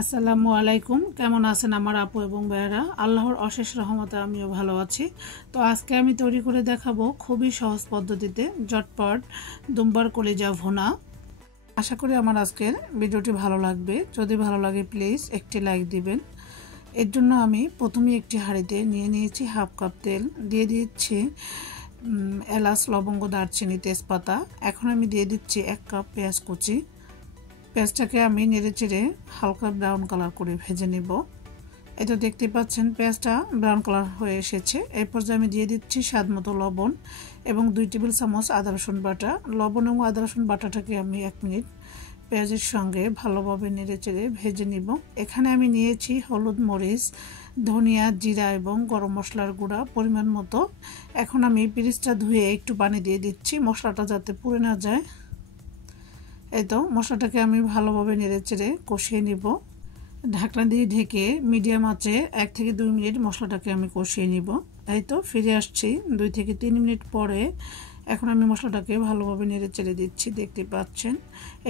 আসসালামু আলাইকুম। কেমন আছেন আমার আপু এবং ভাইয়েরা? আল্লাহর অশেষ রহমতে আমিও ভালো আছি। তো আজকে আমি তৈরি করে দেখাবো খুবই সহজ পদ্ধতিতে ঝটপট দুম্বার কলিজা ভুনা। আশা করি আমার আজকের ভিডিওটি ভালো লাগবে। যদি ভালো লাগে প্লিজ একটি লাইক দিবেন। এর জন্য আমি প্রথমে একটি হাঁড়িতে নিয়ে নিয়েছি হাফ কাপ তেল, দিয়ে দিচ্ছি এলাচ, লবঙ্গ, দারচিনি, তেজপাতা। এখন আমি দিয়ে দিচ্ছি 1 কাপ পেঁয়াজ কুচি। পেঁয়াজটাকে আমি নেড়েচেড়ে হালকা ব্রাউন কালার করে ভেজে নেব। এই তো দেখতে পাচ্ছেন পেঁয়াজটা ব্রাউন কালার হয়ে এসেছে। এই পর্যায়ে আমি দিয়ে দিচ্ছি স্বাদ মতো লবণ এবং 2 টেবিল চামচ আদা রসুন বাটা। লবণ এবং আদা রসুন বাটাটাকে আমি 1 মিনিট পেঁয়াজের সঙ্গে ভালোভাবে নেড়েচেড়ে ভেজে নিব। এখানে আমি নিয়েছি হলুদ, মরিচ, ধনিয়া, জিরা এবং গরম মশলার গুঁড়া পরিমাণ মতো। এখন আমি পেঁয়াজটা ধুয়ে একটু পানি দিয়ে দিচ্ছি মশলাটা যাতে পুড়ে না যায়। এই তো মশলাটাকে আমি ভালোভাবে নেড়েচেড়ে কষিয়ে নিব। ঢাকনা দিয়ে ঢেকে মিডিয়াম আঁচে 1 থেকে 2 মিনিট মশলাটাকে আমি কষিয়ে নিব। এই তো ফিরে আসছি 2 থেকে 3 মিনিট পরে। এখন আমি মশলাটাকে ভালোভাবে নেড়েচেড়ে দিচ্ছি, দেখতে পাচ্ছেন।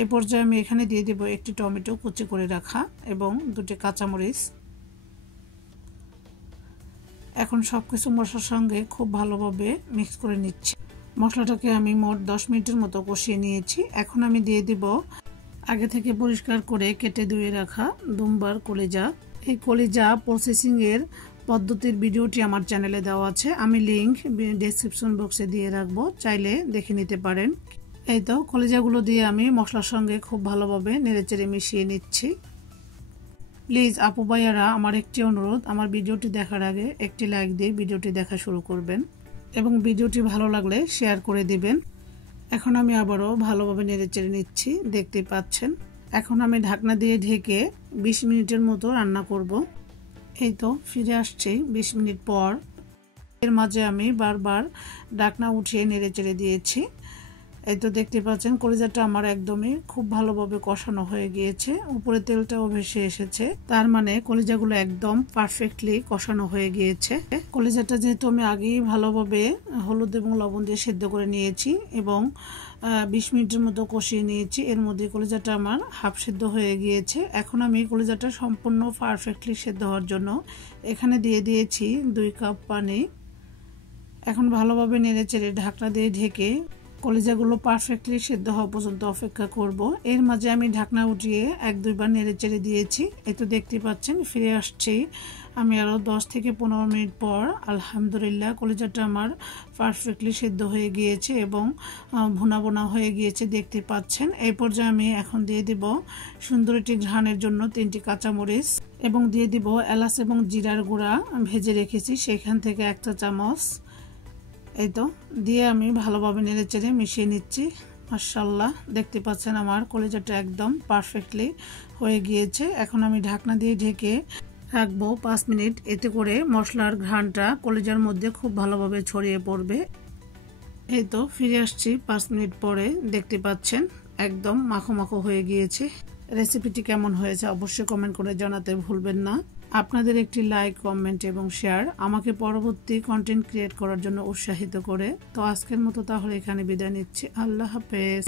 এই পর্যায়ে আমি এখানে দিয়ে দেব একটি টমেটো কুচি করে রাখা এবং 2টি কাঁচামরিচ। এখন সবকিছু মশলার সঙ্গে খুব ভালোভাবে মিক্স করে নিচ্ছি। মশলাটাকে আমি মোট 10 মিনিটের মতো কষিয়ে নিয়েছি। এখন আমি দিয়ে দিব আগে থেকে পরিষ্কার করে কেটে ধুয়ে রাখা দুম্বার কলিজা। এই কলিজা প্রসেসিংয়ের পদ্ধতির ভিডিওটি আমার চ্যানেলে দেওয়া আছে, আমি লিংক ডেসক্রিপশন বক্সে দিয়ে রাখবো, চাইলে দেখে নিতে পারেন। এই তো কলিজাগুলো দিয়ে আমি মশলার সঙ্গে খুব ভালোভাবে নেড়েচেড়ে মিশিয়ে নিচ্ছি। প্লিজ আপু ভাইয়ারা আমার একটি অনুরোধ, আমার ভিডিওটি দেখার আগে একটি লাইক দিয়ে ভিডিওটি দেখা শুরু করবেন এবং ভিডিওটি ভালো লাগলে শেয়ার করে দিবেন। এখন আমি আবারও ভালোভাবে নেড়েচেড়ে নিচ্ছি, দেখতে পাচ্ছেন। এখন আমি ঢাকনা দিয়ে ঢেকে 20 মিনিটের মতো রান্না করব। এই তো ফিরে আসছি 20 মিনিট পর। এর মাঝে আমি বারবার ঢাকনা উঠিয়ে নেড়েচেড়ে দিয়েছি। এই তো দেখতে পাচ্ছেন কলিজাটা আমার একদমই খুব ভালোভাবে কষানো হয়ে গিয়েছে, উপরে তেলটাও ভেসে এসেছে, তার মানে কলিজাগুলো একদম পারফেক্টলি কষানো হয়ে গিয়েছে। কলিজাটা যেহেতু আমি আগেই ভালোভাবে হলুদ এবং লবণ দিয়ে সেদ্ধ করে নিয়েছি এবং 20 মিনিটের মতো কষিয়ে নিয়েছি, এর মধ্যে কলিজাটা আমার হাফ সেদ্ধ হয়ে গিয়েছে। এখন আমি কলিজাটা সম্পূর্ণ পারফেক্টলি সেদ্ধ হওয়ার জন্য এখানে দিয়ে দিয়েছি 2 কাপ পানি। এখন ভালোভাবে নেড়েচেড়ে ঢাকনা দিয়ে ঢেকে কলিজাগুলো পারফেক্টলি সেদ্ধ হওয়া পর্যন্ত অপেক্ষা করব। এর মাঝে আমি ঢাকনা উঠিয়ে 1-2 বার নেড়েচেড়ে দিয়েছি। এই তো দেখতে পাচ্ছেন ফিরে আসছি আমি আরও 10 থেকে 15 মিনিট পর। আলহামদুলিল্লাহ কলিজাটা আমার পারফেক্টলি সেদ্ধ হয়ে গিয়েছে এবং ভুনা ভুনা হয়ে গিয়েছে, দেখতে পাচ্ছেন। এই পর্যায়ে আমি এখন দিয়ে দিব সুন্দর একটি ঘ্রাণের জন্য 3টি কাঁচামরিচ এবং দিয়ে দিব এলাচ এবং জিরার গুঁড়া ভেজে রেখেছি, সেখান থেকে 1 চা চামচ। এই তো দিয়ে আমি ভালোভাবে নেড়েচেড়ে মিশিয়ে নিচ্ছি। মাশাআল্লাহ দেখতে পাচ্ছেন আমার কলিজাটা একদম পারফেক্টলি হয়ে গিয়েছে। এখন আমি ঢাকনা দিয়ে ঢেকে রাখবো 5 মিনিট, এতে করে মশলার ঘ্রাণটা কলিজার মধ্যে খুব ভালোভাবে ছড়িয়ে পড়বে। এই তো ফিরে আসছি 5 মিনিট পরে, দেখতে পাচ্ছেন একদম মাখো মাখো হয়ে গিয়েছে। রেসিপিটি কেমন হয়েছে অবশ্যই কমেন্ট করে জানাতে ভুলবেন না। আপনাদের একটি লাইক, কমেন্ট এবং শেয়ার আমাকে পরবর্তী কন্টেন্ট ক্রিয়েট করার জন্য উৎসাহিত করে। তো আজকের মতো তাহলে এখানে বিদায় নিচ্ছি। আল্লাহ হাফেজ।